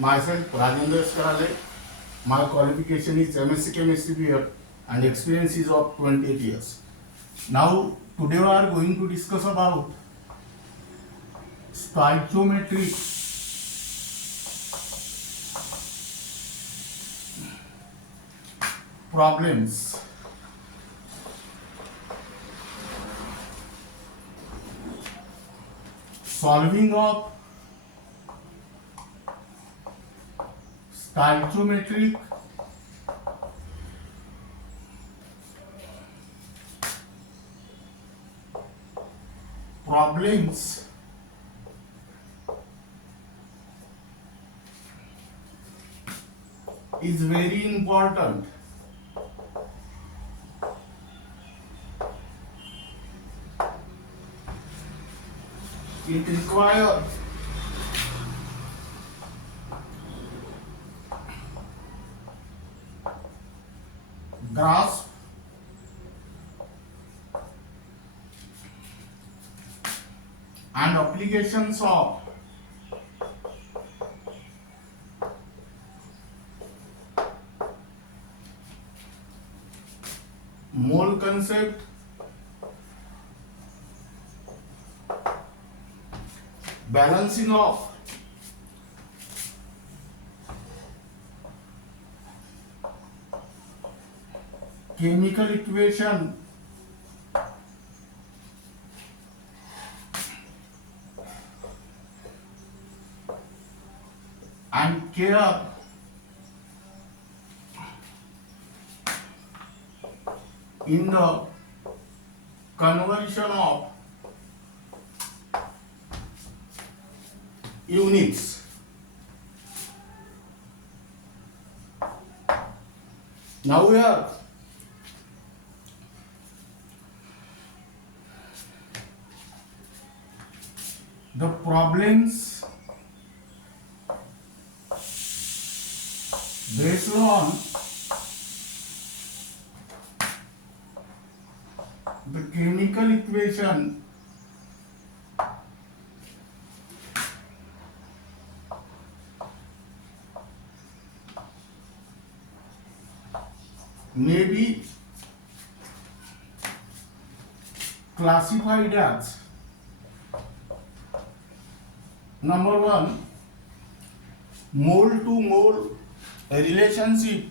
Myself, Rajendra Skarale. My qualification is MSc Chemistry BA and experience is of 28 years. Now, today we are going to discuss about stoichiometric problems. Solving of stoichiometric problems is very important. It requires grasp and applications of mole concept, balancing of chemical equation, and care in the conversion of units. Now we are the problems based on the chemical equation may be classified as number one, mole to mole relationship,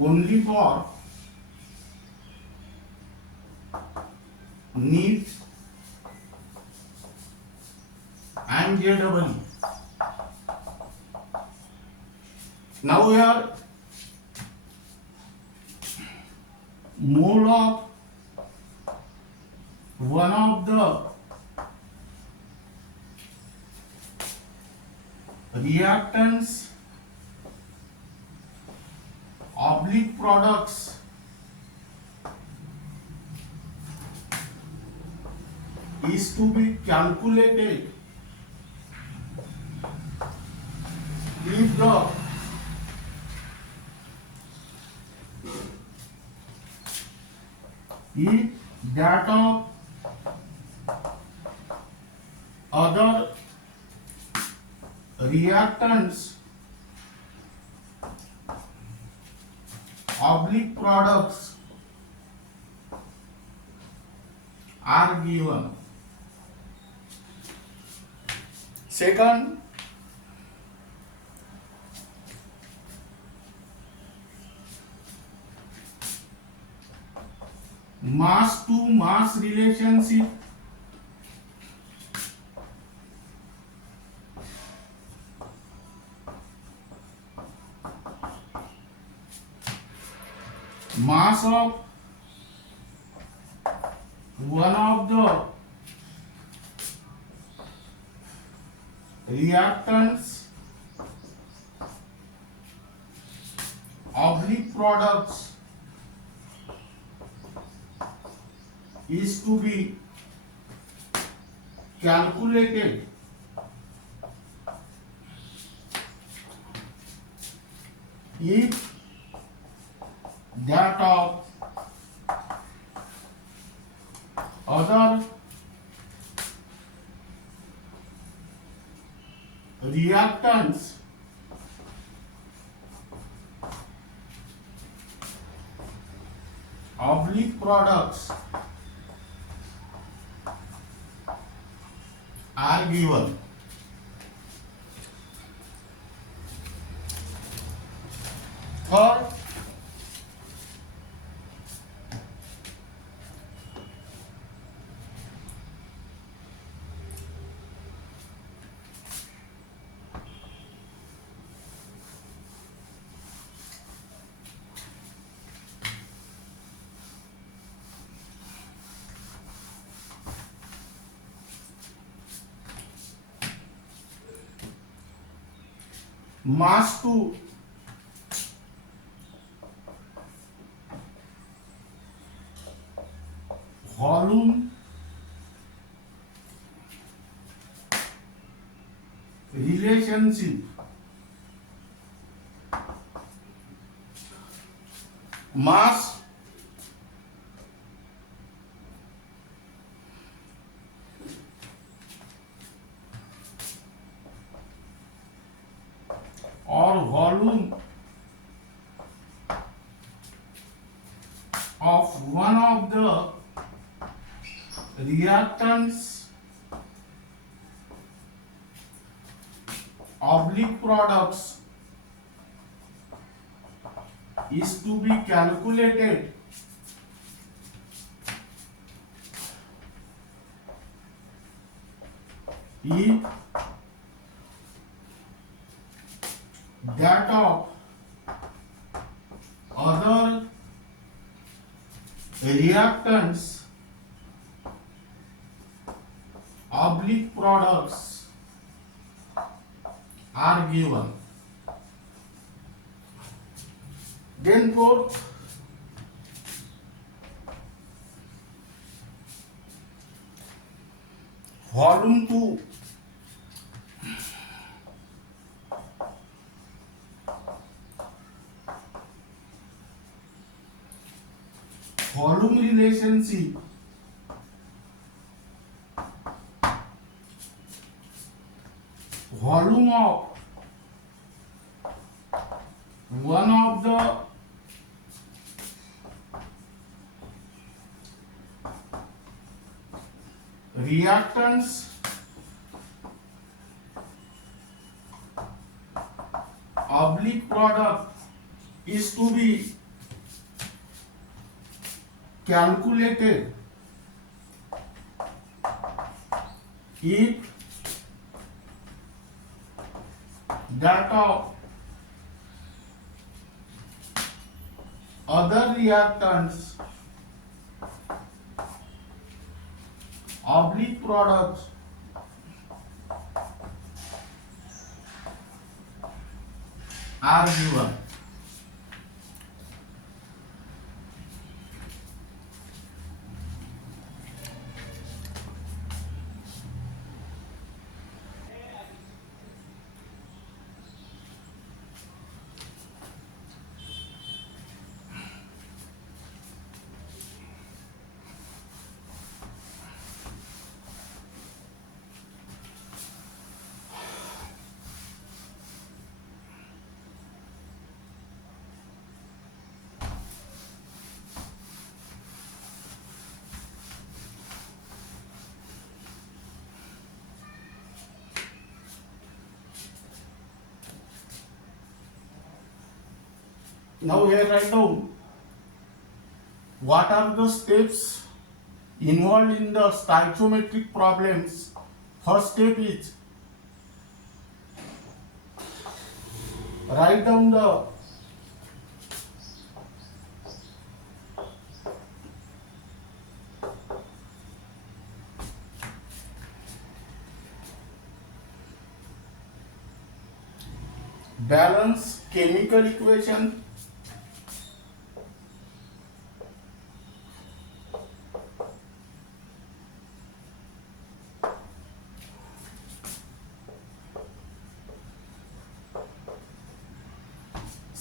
only for NEET and JEE. Now we are mole of one of the reactants oblique products is to be calculated if that of other reactants oblique products are given. Second, mass to mass relationship mass of one of the reactants oblique products is to be calculated if that of other reactants oblique products are given. For mass to volume relationship, mass or volume of one of the reactants oblique products is to be calculated if that of other reactants oblique products are given. Then fourth, volume to volume relationship volume of one of the reactants oblique product is to be calculated if that of other reactants oblique products are given. Now here write down what are the steps involved in the stoichiometric problems. First step is write down the balance chemical equation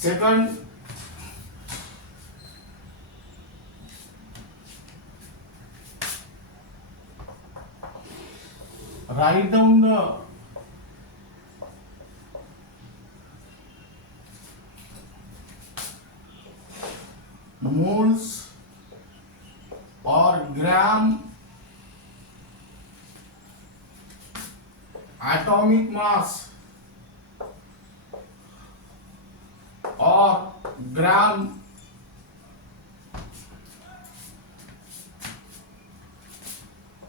Second, write down the moles or gram atomic mass or gram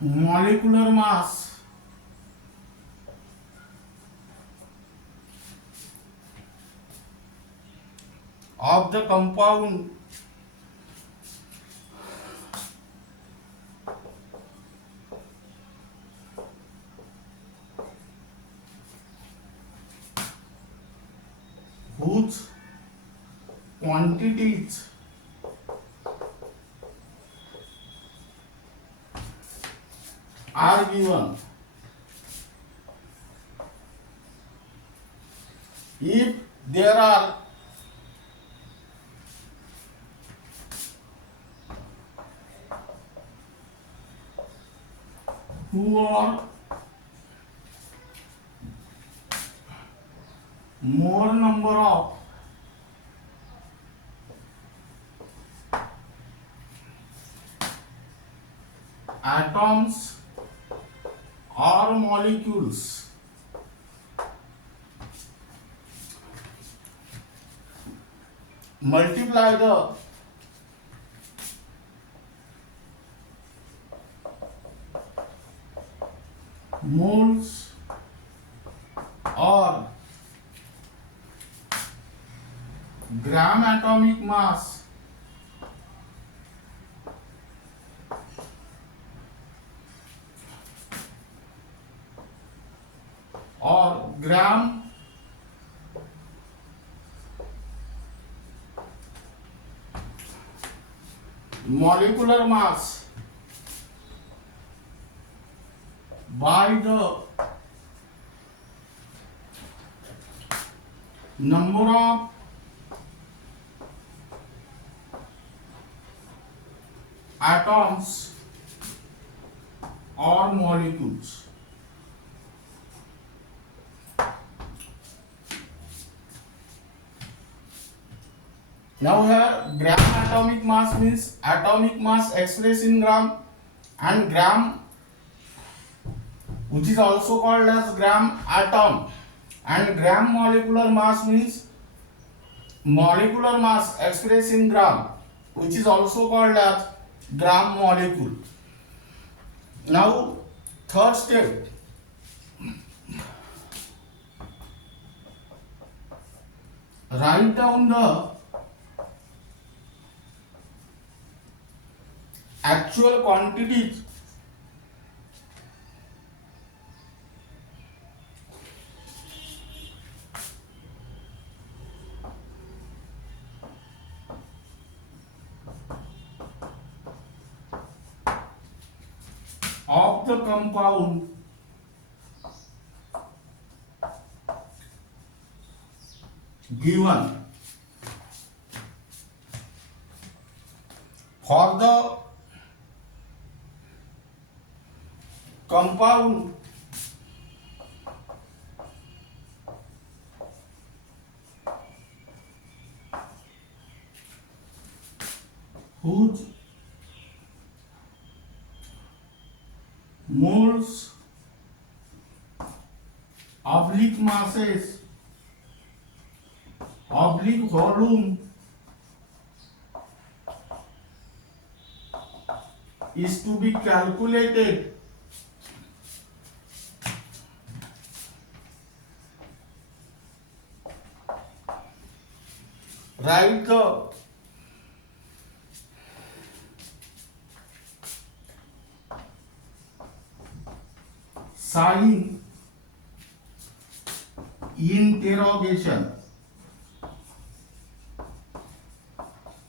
molecular mass of the compound whose quantities are given. If there are two or more number of atoms or molecules multiply the moles or gram atomic mass or gram molecular mass by the number of atoms or molecules. Now here gram atomic mass means atomic mass expressed in gram, and gram, which is also called as gram atom, and gram molecular mass means molecular mass expressed in gram, which is also called as gram molecule. Now third step, write down the actual quantities of the compound given for the compound whose moles oblique masses oblique volume is to be calculated write the sign interrogation,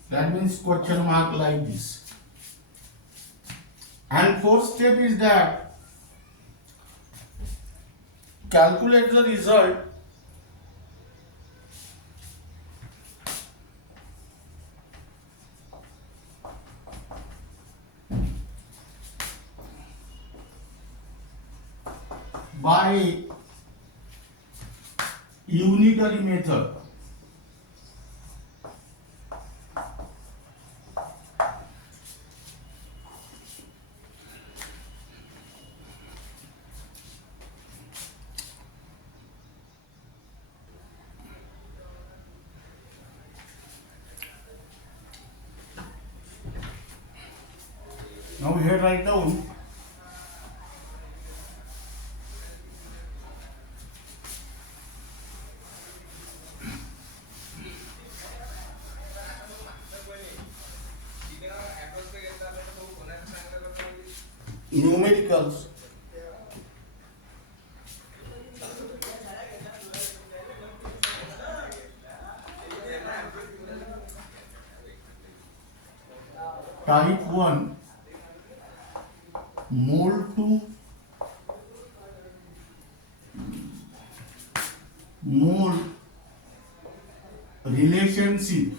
that means question mark like this. And fourth step is that calculate the result by unitary method. Now here write down numericals. Type 1 mole to mole relationship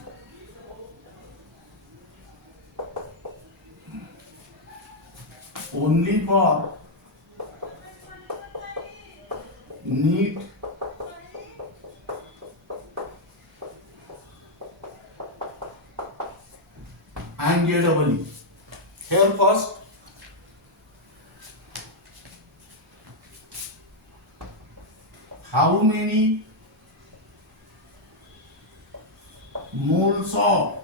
only for NEET and JEE. Here first how many moles of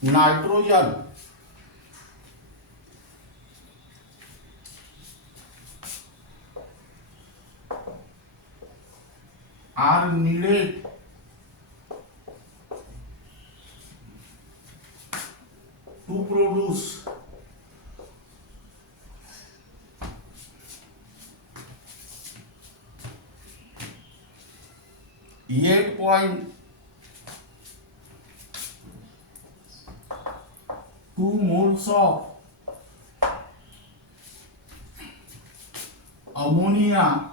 nitrogen are needed to produce 8.2 moles of ammonia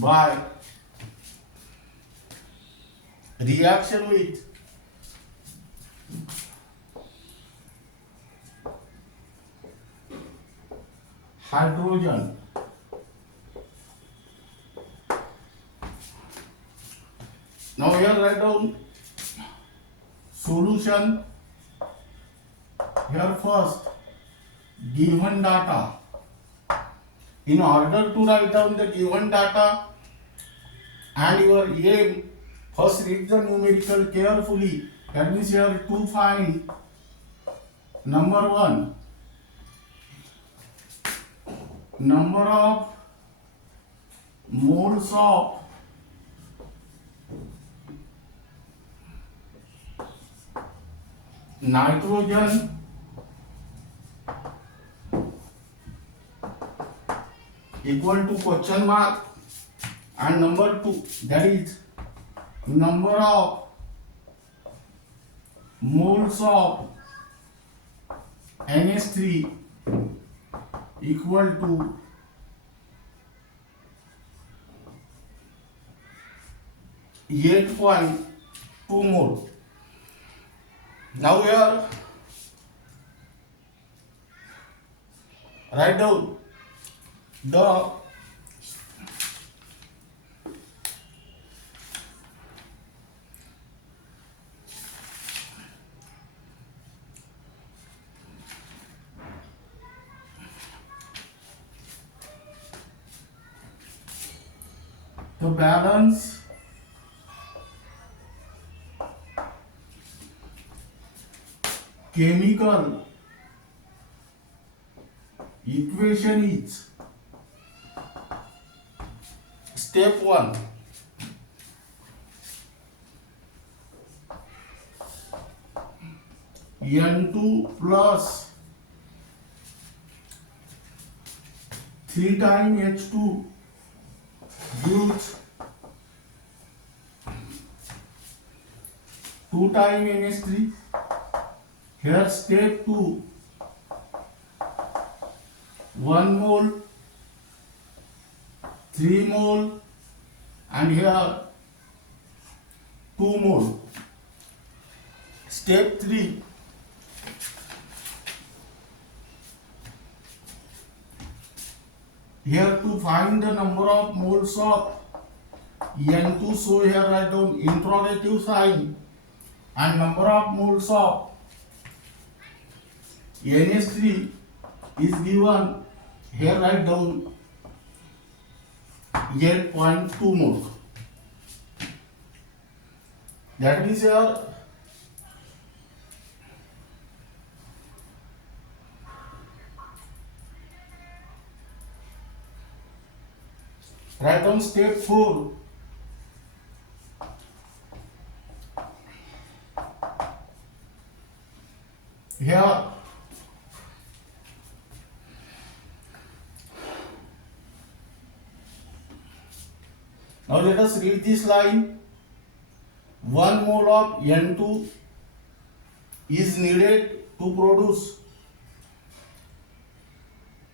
by reaction with hydrogen. Now here write down solution. Here first given data. In order to write down the given data and your aim, first read the numerical carefully. That means here to find number 1 number of moles of nitrogen equal to question mark, and number 2 that is number of moles of NH3 equal to 8.2 mole. Now here write down the balance chemical equation is step 1 N2 plus 3 times H2 gives 2 times NH3. Here step 2 1 mole, 3 mole, and here 2 mole. Step 3 Here to find the number of moles of N2, so here write down interrogative sign, and number of moles of NH3 is given, here write down 8.2 moles. That means here write down step 4. Here now let us read this line. 1 mole of N2 is needed to produce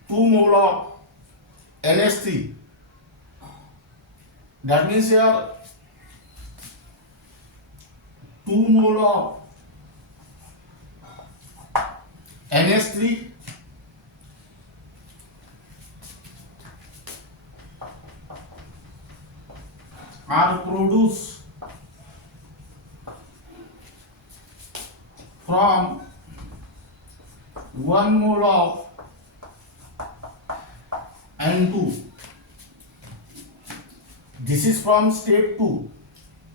2 mole of NH3. That means here 2 mole of NH3 are produced from 1 mole of N2. This is from step 2.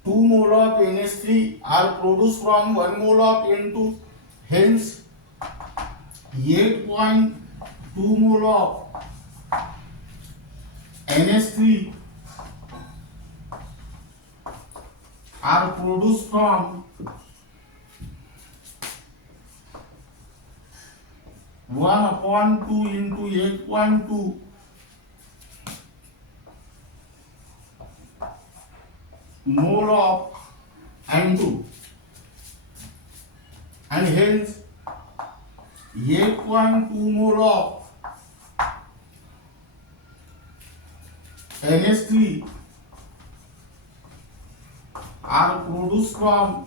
2 mole of NH3 are produced from 1 mole of N2. Hence, 8.2 mole of NH3 are produced from 1/2 into 8.2 mole of N2, and hence 8.2 mole of NH3 are produced from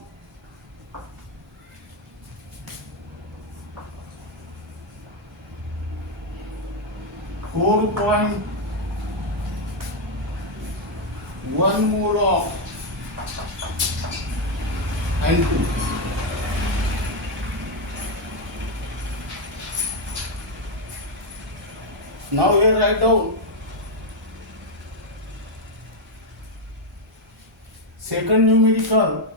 4.1 mole of N2. Now here write down second numerical.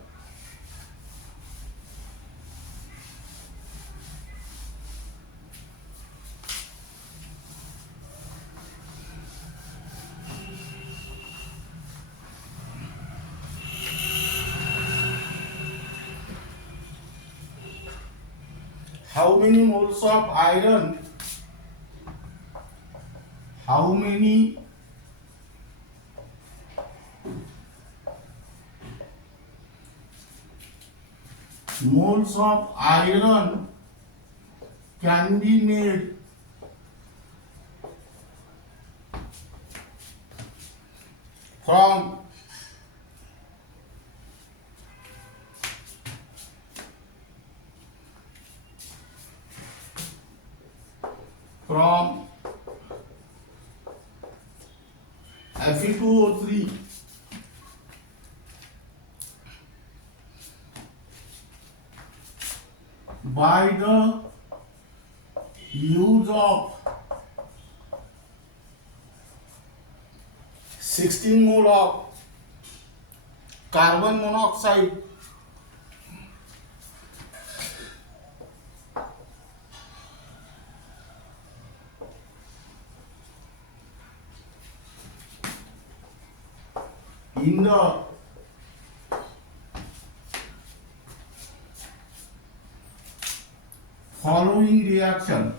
How many moles of iron? How many moles of iron can be made from Fe2O3 by the use of 16 mole of carbon monoxide in the following reaction.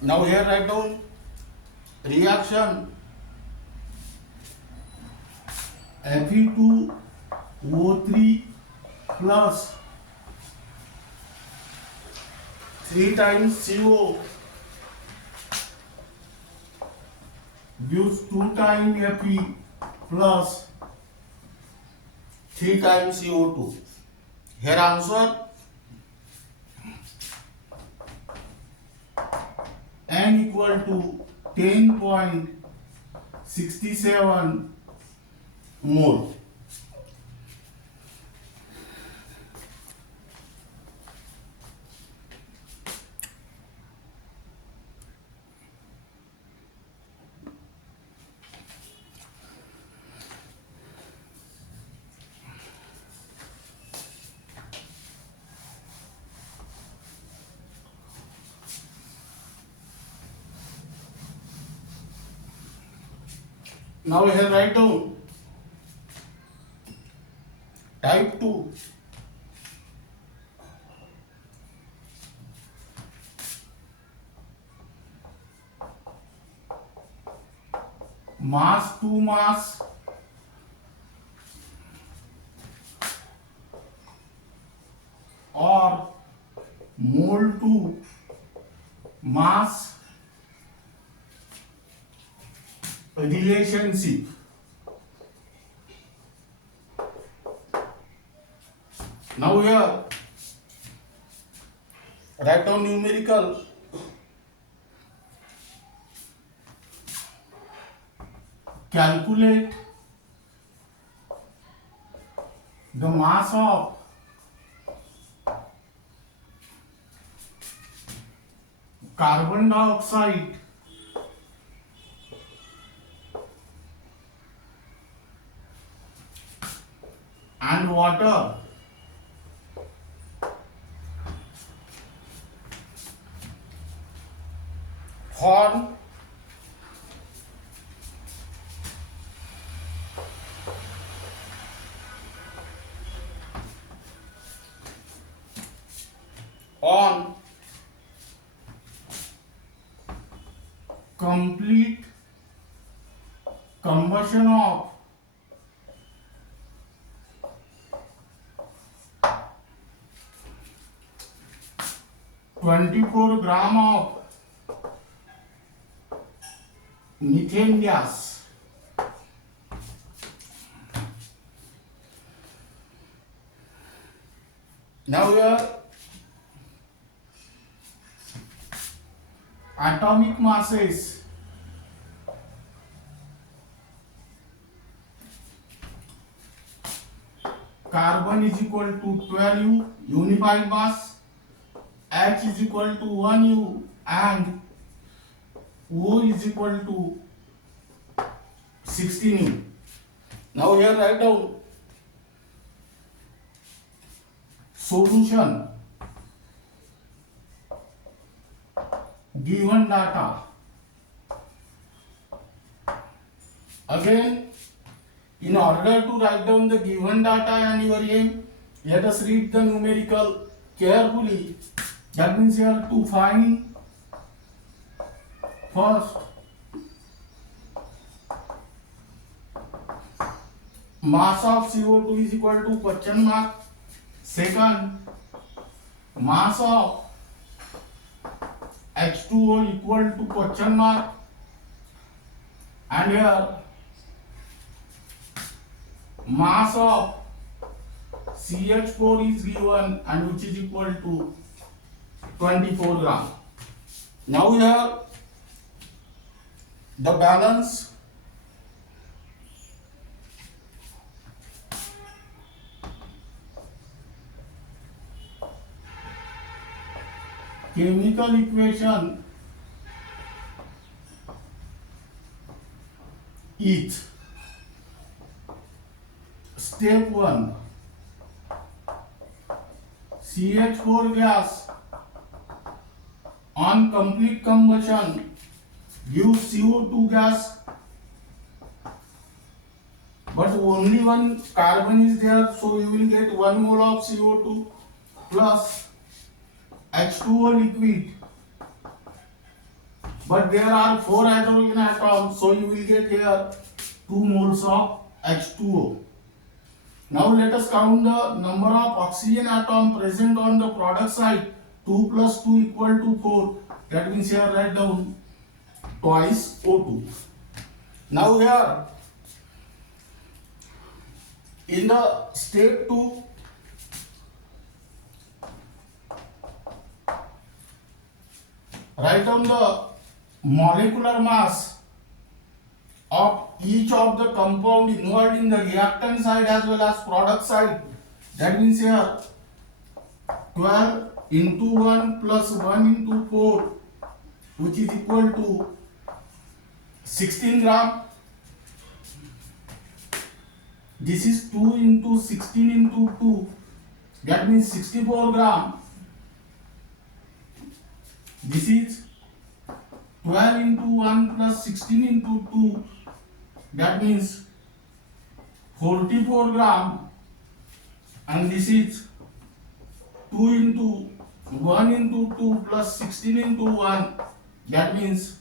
Now here write down reaction Fe2O3 plus 3 times CO gives 2 times Fe plus 3 times CO2. Here answer N equal to 10.67 mole. Now here write down type 2. Mass to mass or mole to mass relationship. Now here write down numerical. Calculate the mass of carbon dioxide and water for on complete combustion of 24 gram of methane gas. Now here atomic masses carbon is equal to 12U unified mass, H is equal to 1U and O is equal to 16U. Now here write down solution given data. Again, in order to write down the given data and your aim, let us read the numerical carefully. That means here to find first mass of CO2 is equal to question mark. Second, mass of H2O equal to question mark. And here mass of CH4 is given and which is equal to 24 gram. Now we have the balance chemical equation is step 1 CH4 gas on complete combustion gives CO2 gas, but only one carbon is there, so you will get 1 mole of CO2 plus H2O liquid, but there are 4 hydrogen atoms, so you will get here 2 moles of H2O. Now let us count the number of oxygen atom present on the product side. 2 plus 2 equal to 4. That means here write down twice O2. Now here In the step 2, write down the molecular mass of each of the compound involved in the reactant side as well as product side. That means here 12 into 1 plus 1 into 4, which is equal to 16 gram. This is 2 into 16 into 2, that means 64 gram. This is 12 into 1 plus 16 into 2, that means 44 gram. And this is 2 into 1 into 2 plus 16 into 1, that means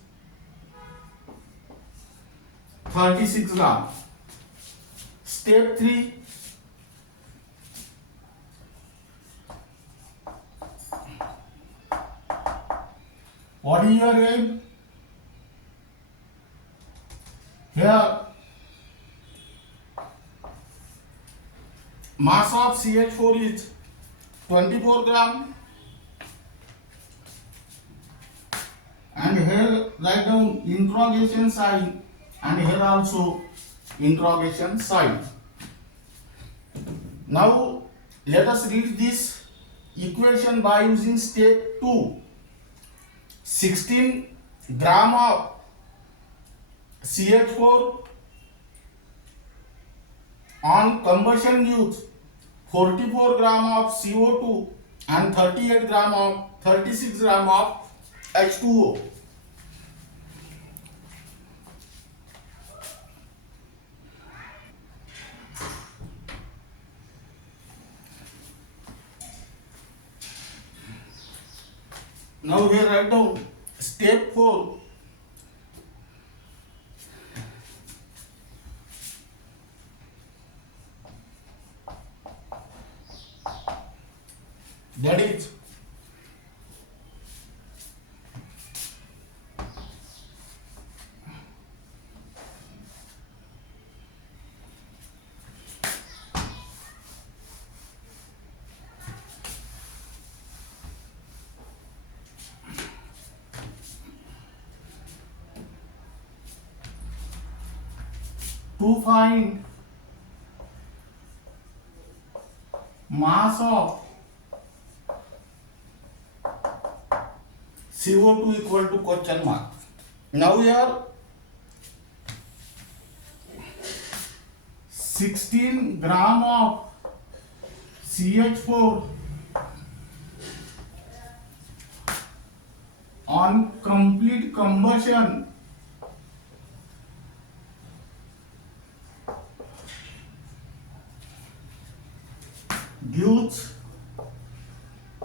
36 gram. Step 3, what is your aim? Here, mass of CH4 is 24 gram, and here write down interrogation sign, and here also interrogation sign. Now let us read this equation by using step 2. 16 gram of CH4 on combustion gives 44 gram of CO2 and 36 gram of H2O. Now here write down step 4. That is 2 find mass of CO2 equal to question mark. Now here 16 gram of CH4 on complete combustion gives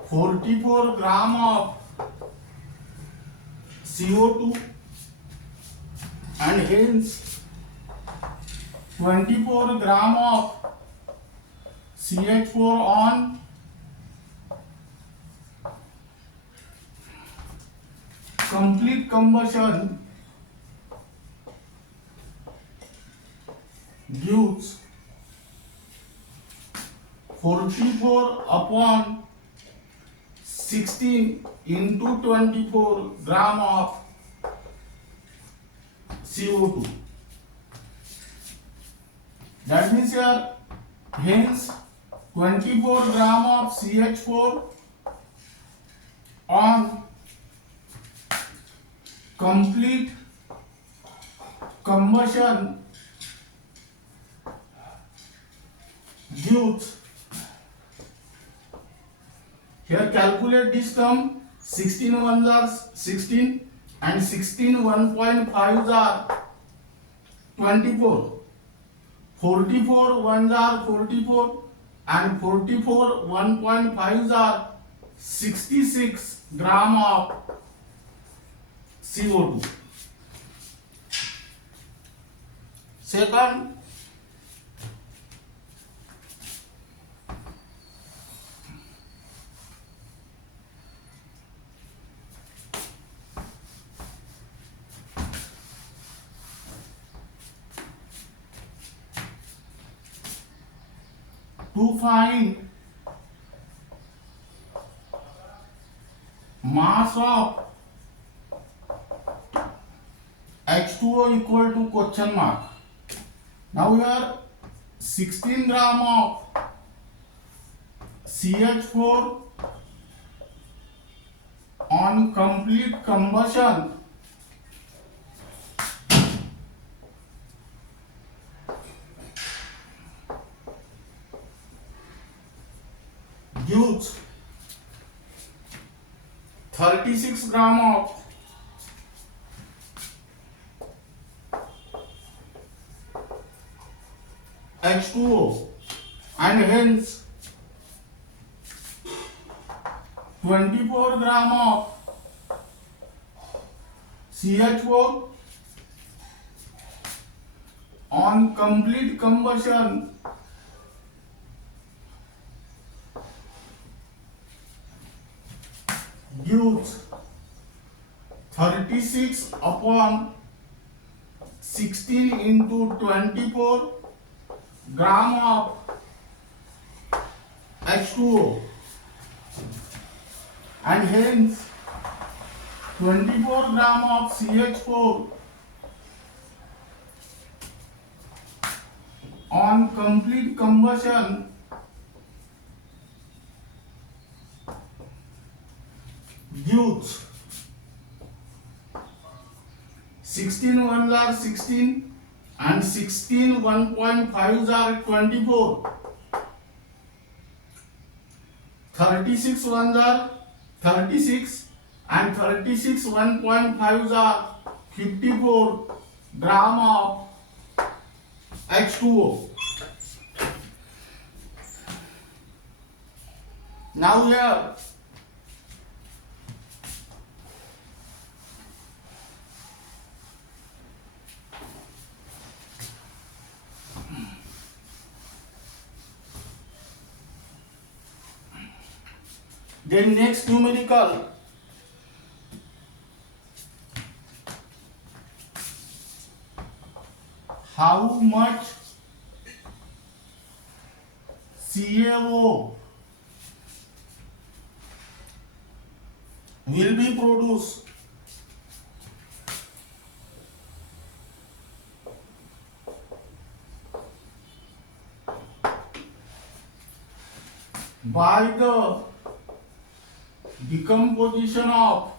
44 gram of CO2 and hence 24 gram of CH4 on complete combustion gives 44 upon 16 into 24 gram of CO2. That means here hence 24 gram of CH4 on complete combustion gives, here calculate this term, 16 ones are 16 and 16 1.5s are 24. 44 ones are 44 and 44 1.5s are 66 gram of CO2. Second, to find mass of H2O equal to question mark. Now here 16 gram of CH4 on complete combustion gives 36 gram of H2O and hence 24 gram of CH4 on complete combustion gives 36 upon 16 into 24 gram of H2O and hence 24 gram of CH4 on complete combustion gives 16 ones are 16 and 16 1.5s are 24. 36 ones are 36 and 36 1.5s are 54 gram of H2O. Now here then next numerical, how much CaO will be produced by the decomposition of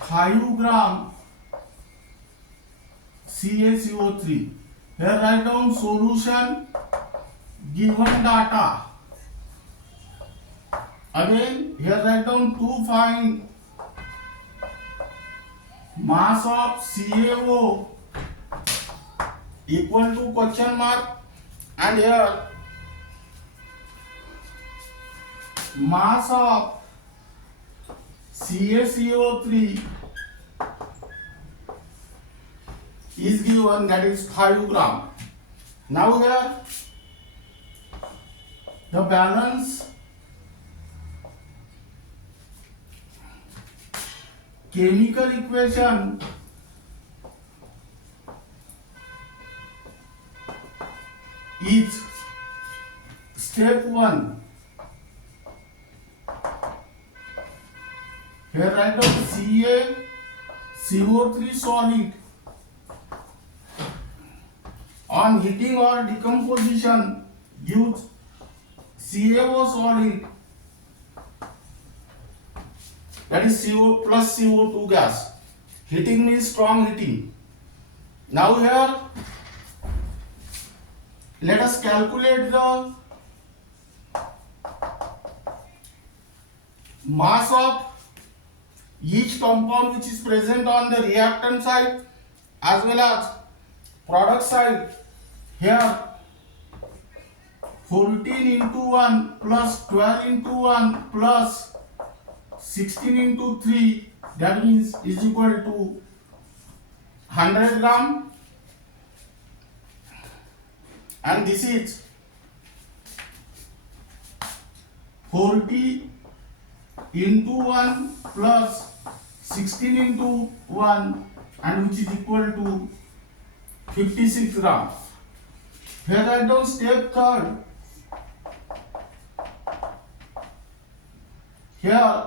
five gram CaCO3. Here write down solution, given data. Again here write down to find mass of CaO equal to question mark, and here mass of CaCO3 is given, that is 5 gram. Now here the balance chemical equation is step 1. Here write down CaCO3 solid on heating or decomposition gives CaO solid, that is CO plus CO2 gas. Heating means strong heating. Now here let us calculate the mass of each compound which is present on the reactant side as well as product side. Here 14 into 1 plus 12 into 1 plus 16 into 3, that means is equal to 100 gram, and this is 40 into 1 plus 16 into 1 and which is equal to 56 gram. Here write down step third. Here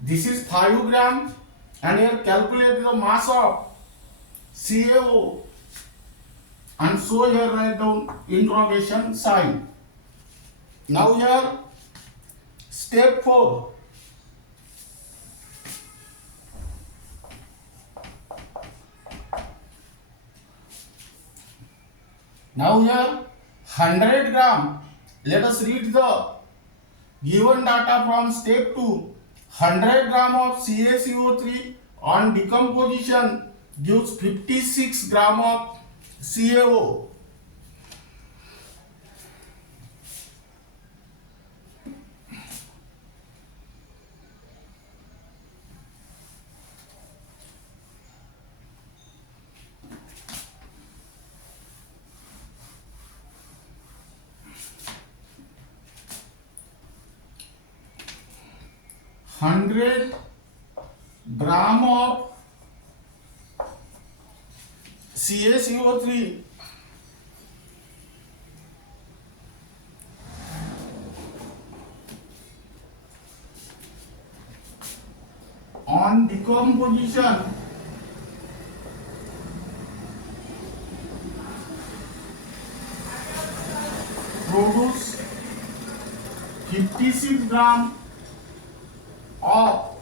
this is 5 gram and here calculate the mass of CaO and so here write down interrogation sign. Now here step 4. Now here 100 gram. Let us read the given data from step 2. 100 gram of CaCO3 on decomposition gives 56 gram of CaO. Hundred gram of CaCO3 on decomposition produce 56 gram of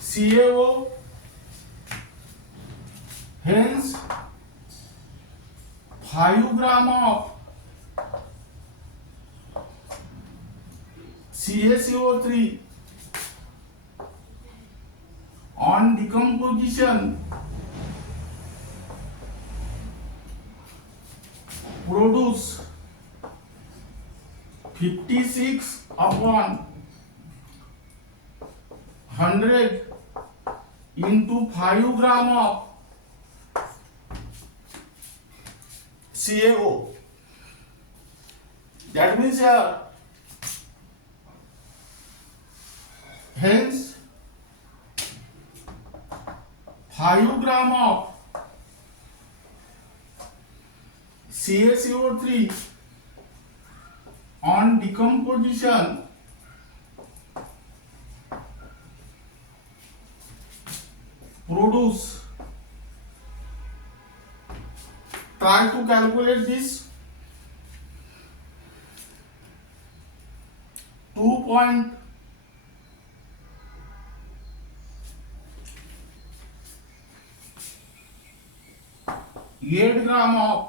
CaO. Hence 5 gram of CaCO3 on decomposition produce 56 upon 100 into 5 gram of CaO. That means here, hence 5 gram of CaCO3 on decomposition produce, try to calculate this, 2.8 gram of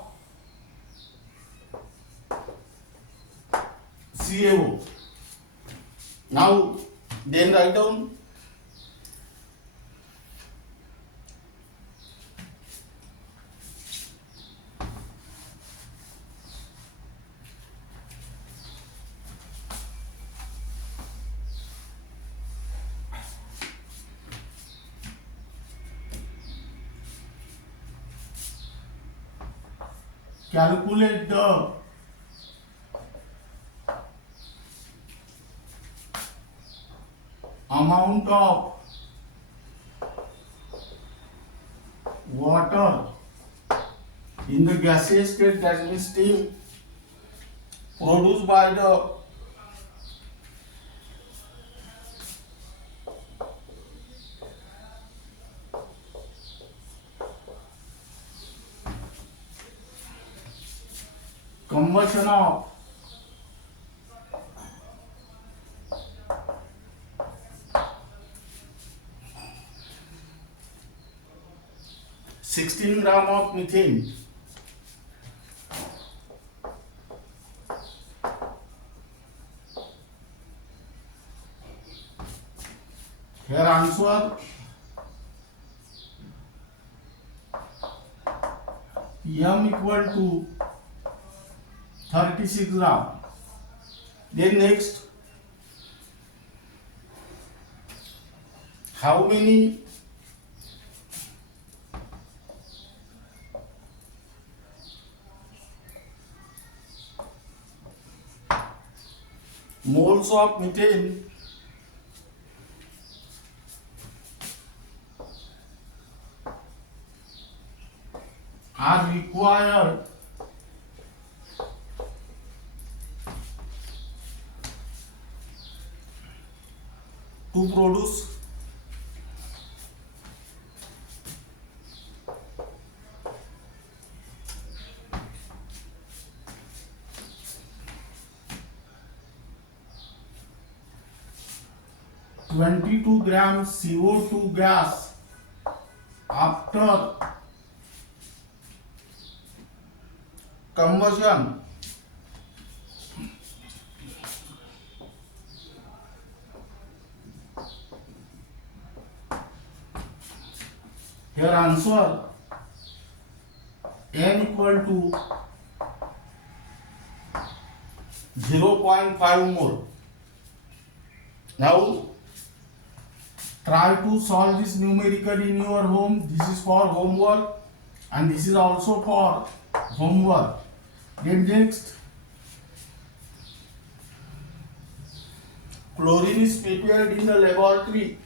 CaO. Now then write down calculate the amount of water in the gaseous state, that means steam, produced by the combustion of (16 gram of methane). Here answer M equal to 36 gram. Then next, how many moles of methane are required to produce 22 grams CO2 gas after combustion. Here answer n equal to 0.5 mole. Now try to solve this numerically in your home. This is for homework and this is also for homework. Then next, chlorine is prepared in the laboratory.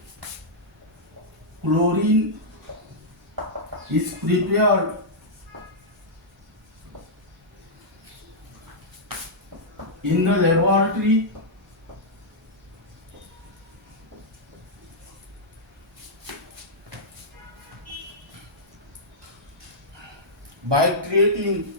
Chlorine is prepared in the laboratory by creating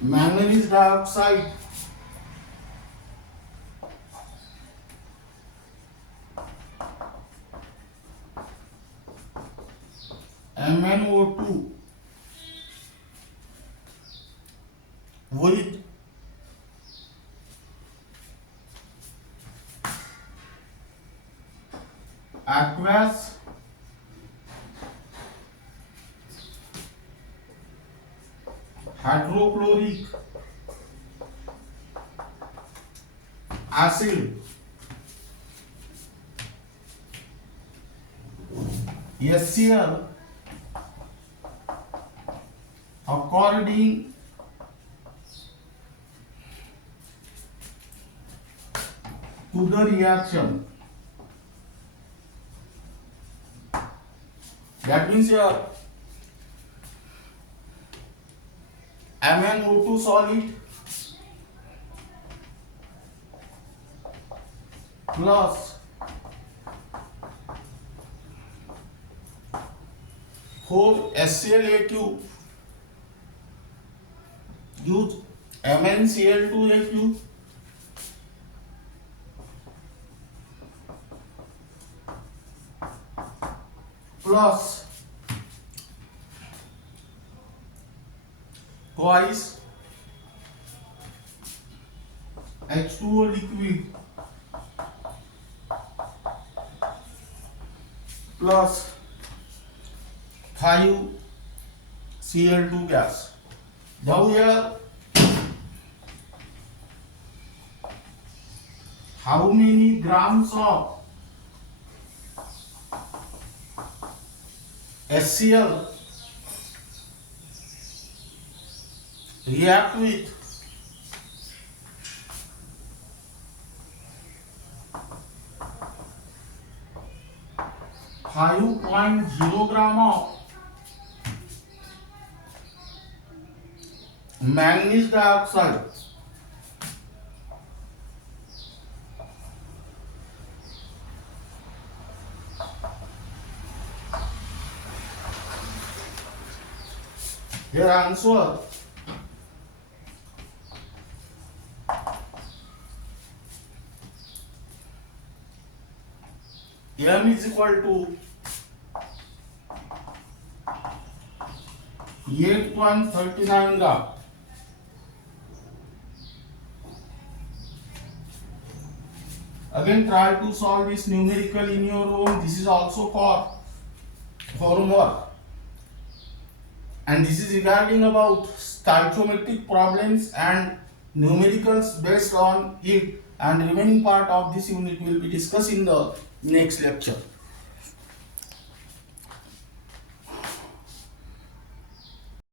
manganese dioxide MnO2 with aqueous hydrochloric acid HCl according to the reaction. That means here MnO2 solid plus 4 HCl use MnCl2 plus twice H2O liquid plus 5 Cl2 gas. Now here how many grams of HCl react with 5.0 gram of manganese dioxide. Here answer M is equal to 8.39 gram. Again try to solve this numerical in your own. This is also for homework. And this is regarding about stoichiometric problems and numericals based on it, and remaining part of this unit will be discussed in the next lecture.